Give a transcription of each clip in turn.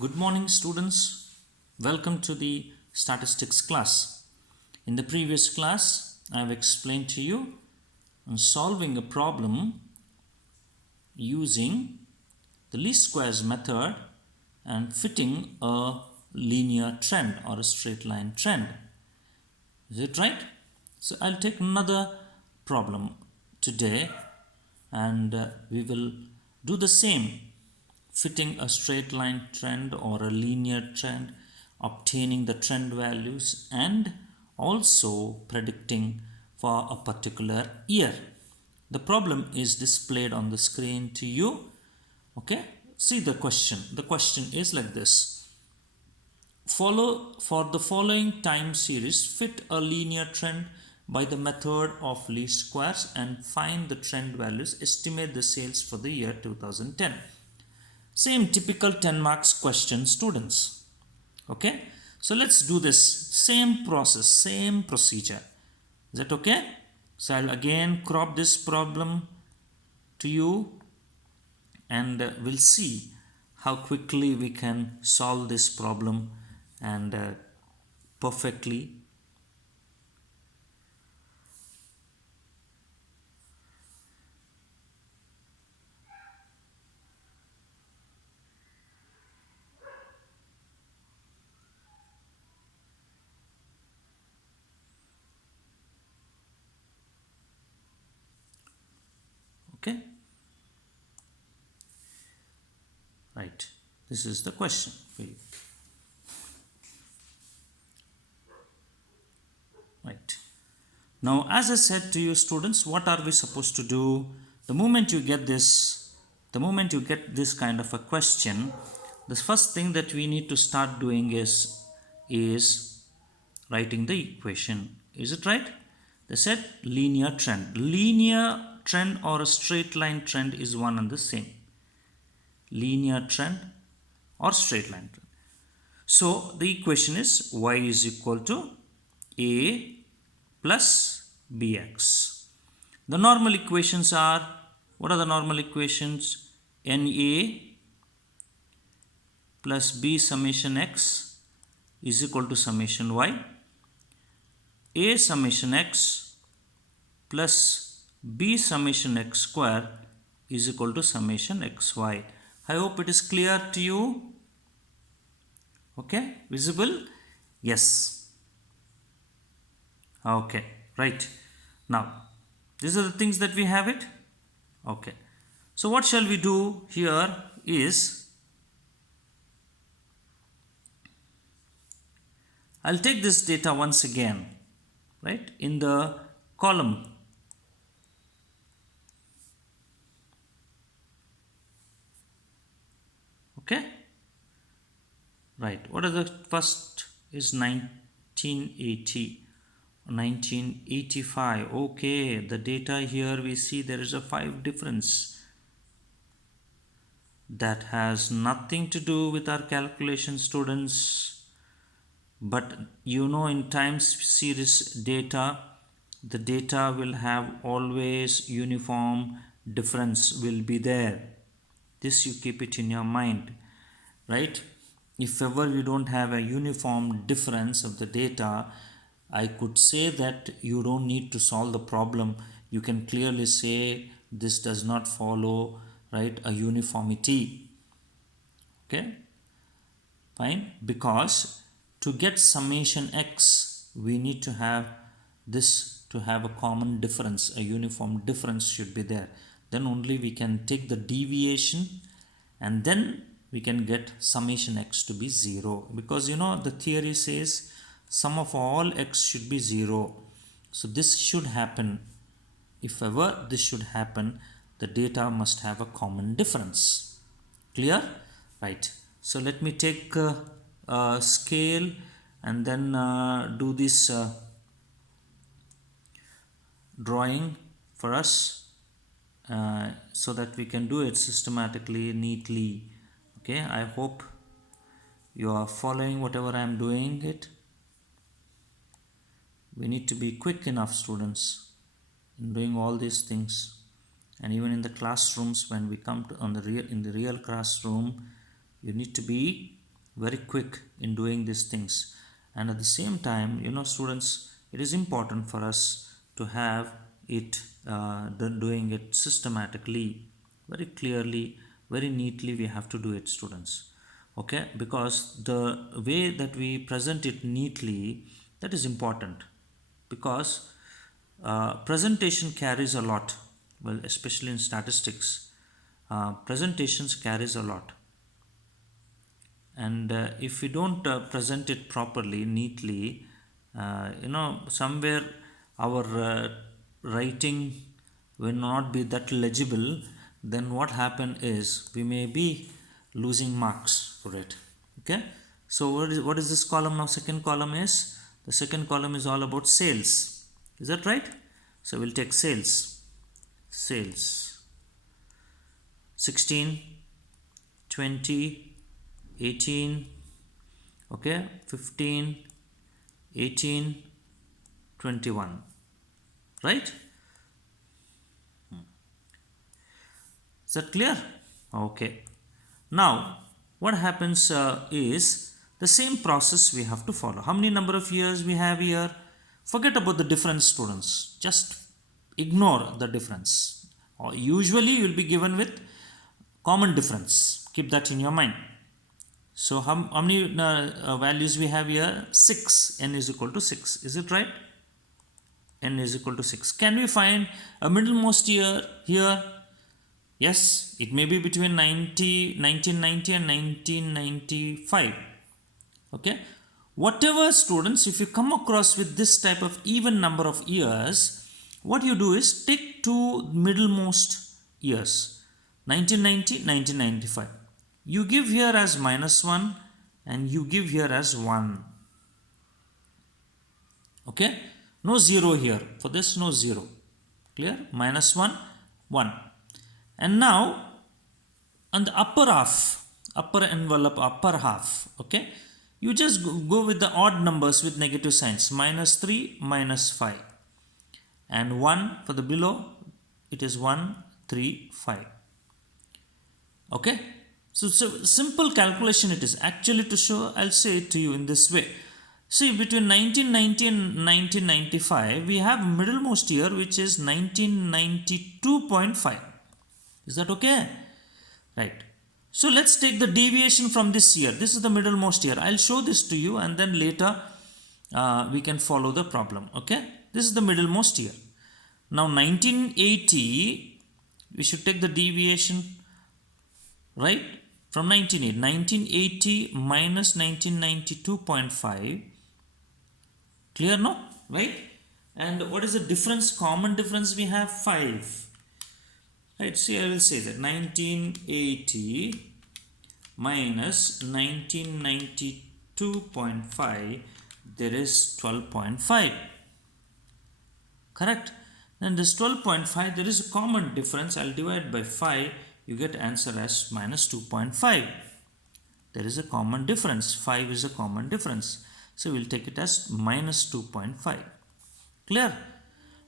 Good morning, students. Welcome to the statistics class. In the previous class, I have explained to you on solving a problem using the least squares method and fitting a linear trend or a straight line trend. Is it right? So I'll take another problem today and we will do the same, fitting a straight line trend or a linear trend, obtaining the trend values and also predicting for a particular year. The problem is displayed on the screen to you. Okay, see the question. The question is like this. For the following time series, fit a linear trend by the method of least squares and find the trend values. Estimate the sales for the year 2010. Same typical 10 marks question, students. Okay, so let's do this same process, same procedure. Is that okay? So I'll again crop this problem to you and we'll see how quickly we can solve this problem and perfectly. Okay, right, this is the question for you. Right, now as I said to you, students, what are we supposed to do? The moment you get this kind of a question, the first thing that we need to start doing is writing the equation. Is it right? They said linear trend. Linear trend or a straight line trend is one and the same. Linear trend or straight line trend. So the equation is y is equal to a plus bx. The normal equations are, what are the normal equations? Na plus b summation x is equal to summation y. A summation x plus b summation x square is equal to summation xy. I hope it is clear to you. Okay, visible? Yes. Okay, right. Now, these are the things that we have it. Okay. So what shall we do here is, I'll take this data once again, right, in the column. Okay. Right. What are the first is 1980. 1985. Okay, the data here we see there is a 5 difference. That has nothing to do with our calculation, students. But you know, in time series data, the data will have always uniform difference will be there. This you keep it in your mind, right? If ever you don't have a uniform difference of the data, I could say that you don't need to solve the problem. You can clearly say this does not follow, right, a uniformity. Okay, fine, because to get summation x, we need to have this to have a common difference, a uniform difference should be there. Then only we can take the deviation and then we can get summation x to be 0, because you know the theory says sum of all x should be 0. So this should happen. If ever this should happen, the data must have a common difference. Clear? Right. So let me take a scale and then do this drawing for us so that we can do it systematically, neatly. Okay, I hope you are following whatever I am doing it. We need to be quick enough, students, in doing all these things. And even in the classrooms, when we come to in the real classroom, you need to be very quick in doing these things. And at the same time, students, it is important for us to have it doing it systematically, very clearly, very neatly. We have to do it, students. Okay, because the way that we present it neatly, that is important, because presentation carries a lot. Well, especially in statistics, presentations carries a lot. And if we don't present it properly, neatly, somewhere our writing will not be that legible, then what happen is we may be losing marks for it. Okay, so what is this column now? Second column is, the second column is all about sales. Is that right? So we'll take sales. 16, 20, 18, okay, 15, 18, 21, right? Is that clear? Okay. Now, what happens is the same process we have to follow. How many number of years we have here? Forget about the difference, students. Just ignore the difference. Or usually you will be given with common difference. Keep that in your mind. So how many values we have here? 6. N is equal to 6. Is it right? N is equal to 6. Can we find a middlemost year here? Yes, it may be between 1990 and 1995. Okay. Whatever, students, if you come across with this type of even number of years, what you do is take two middlemost years, 1990, 1995. You give here as -1 and you give here as 1. Okay. No 0 here. For this, no 0. Clear? -1, 1. And now on the upper half, upper envelope, upper half, okay, you just go with the odd numbers with negative signs, -3, -5, and 1 for the below, it is 1, 3, 5. Okay, so simple calculation it is. Actually, to show, I'll say it to you in this way. See, between 1990 and 1995, we have middlemost year, which is 1992.5. Is that okay? Right. So let's take the deviation from this year. This is the middlemost year. I'll show this to you and then later we can follow the problem. Okay. This is the middlemost year. Now 1980, we should take the deviation, right, from 1980. 1980 minus 1992.5. Clear, no? Right? And what is the difference? Common difference we have 5. Right, see, I will say that 1980 minus 1992.5, there is 12.5. Correct? Then this 12.5, there is a common difference. I'll divide by 5. You get answer as -2.5. There is a common difference. 5 is a common difference. So we'll take it as -2.5. Clear?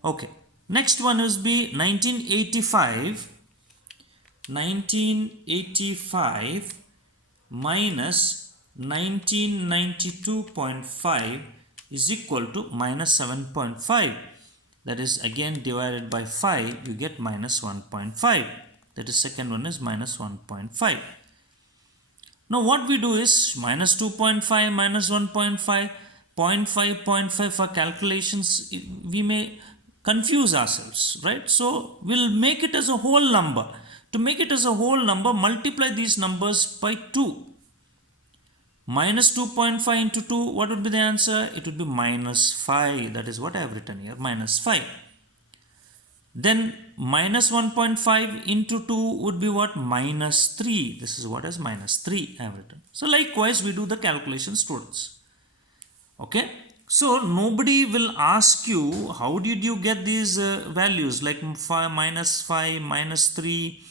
Okay. Next one is be 1985. 1985 minus 1992.5 is equal to -7.5. That is again divided by 5. You get -1.5. That is second one is -1.5. Now what we do is -2.5 -1.5, 0.5, 0.5 for calculations. We may confuse ourselves, right? So we'll make it as a whole number. To make it as a whole number, multiply these numbers by 2. -2.5 into 2, what would be the answer? It would be -5. That is what I have written here, -5. Then -1.5 into 2 would be what? -3. This is what is -3 I have written. So likewise, we do the calculation, students. Okay. So nobody will ask you, how did you get these values like -5, -3,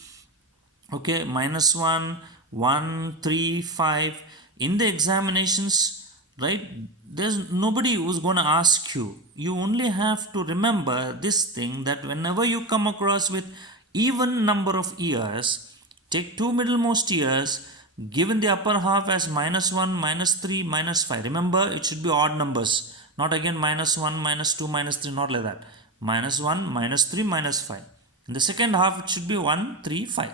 okay, -1, 1, 3, 5. In the examinations, right, there's nobody who's going to ask you. You only have to remember this thing, that whenever you come across with even number of years, take two middlemost years, Given the upper half as -1, -3, -5. Remember, it should be odd numbers. Not again -1, -2, -3, not like that. -1, -3, -5. In the second half, it should be 1, 3, 5.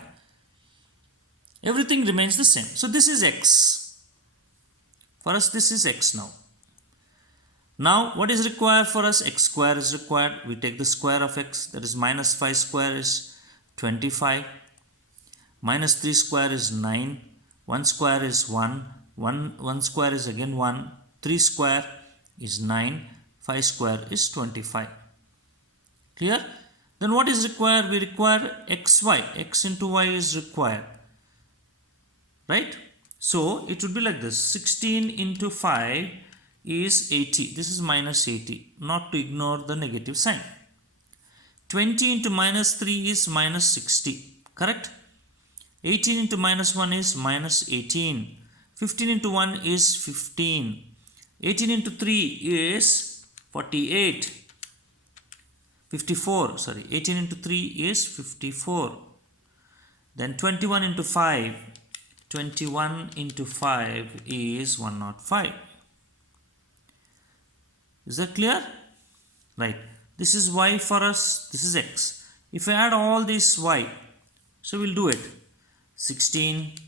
Everything remains the same. So this is x. For us, this is x now. Now, what is required for us? X square is required. We take the square of x. That is -5 square is 25. -3 square is 9. 1 square is 1. 1 square is again 1. 3 square is 9. 5 square is 25. Clear? Then what is required? We require xy. X into y is required. Right? So it would be like this. 16 into 5 is 80. This is -80. Not to ignore the negative sign. 20 into -3 is -60. Correct? 18 into -1 is -18. 15 into 1 is 15. 18 into 3 is 48. 54. Sorry. 18 into 3 is 54. Then 21 into 5. 21 into 5 is 105. Is that clear? Right. This is y for us. This is x. If I add all this y, so we'll do it. 16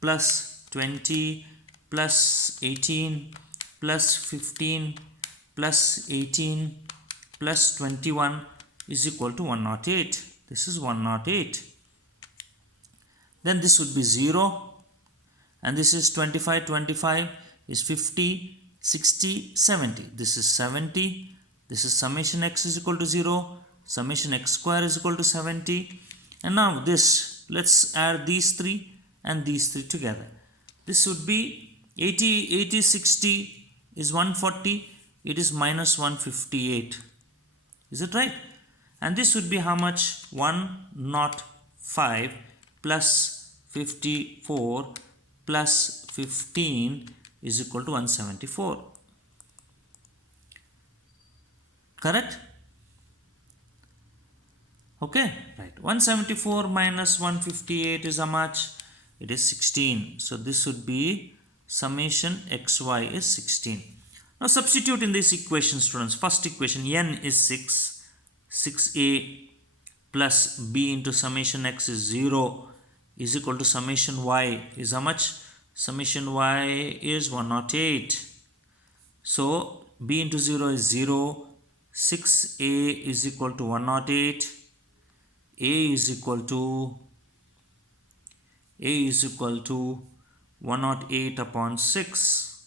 plus 20 plus 18 plus 15 plus 18 plus 21 is equal to 108. This is 108. Then this would be 0. And this is 25. 25 is 50, 60, 70. This is 70. This is summation x is equal to 0. Summation x square is equal to 70. And now this, let's add these three and these three together. This would be 80, 60 is 140. It is -158. Is it right? And this would be how much? 105 plus 54 plus 15 is equal to 174. Correct? Okay, right. 174 minus 158 is how much? It is 16. So this would be summation xy is 16. Now substitute in this equation, students. First equation, n is 6. 6a plus b into summation x is 0 is equal to summation y is how much? Summation y is 108. So b into 0 is 0. 6a is equal to 108. A is equal to 108 upon 6.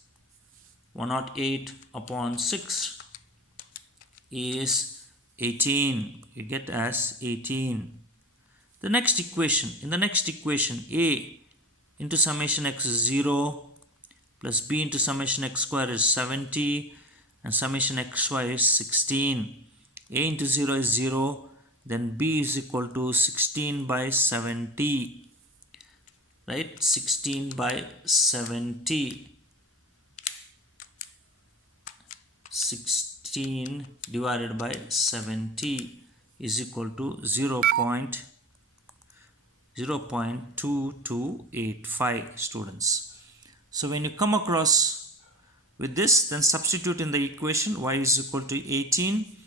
108 upon 6 is 18. You get as 18. The next equation, in the next equation, a into summation x is 0 plus b into summation x square is 70 and summation xy is 16. A into 0 is 0, then b is equal to 16 by 70, right? 16 by 70. 16 divided by 70 is equal to 0.2285, students. So when you come across with this, then substitute in the equation y is equal to 18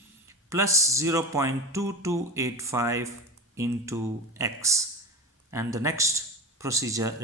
plus 0.2285 into x, and the next procedure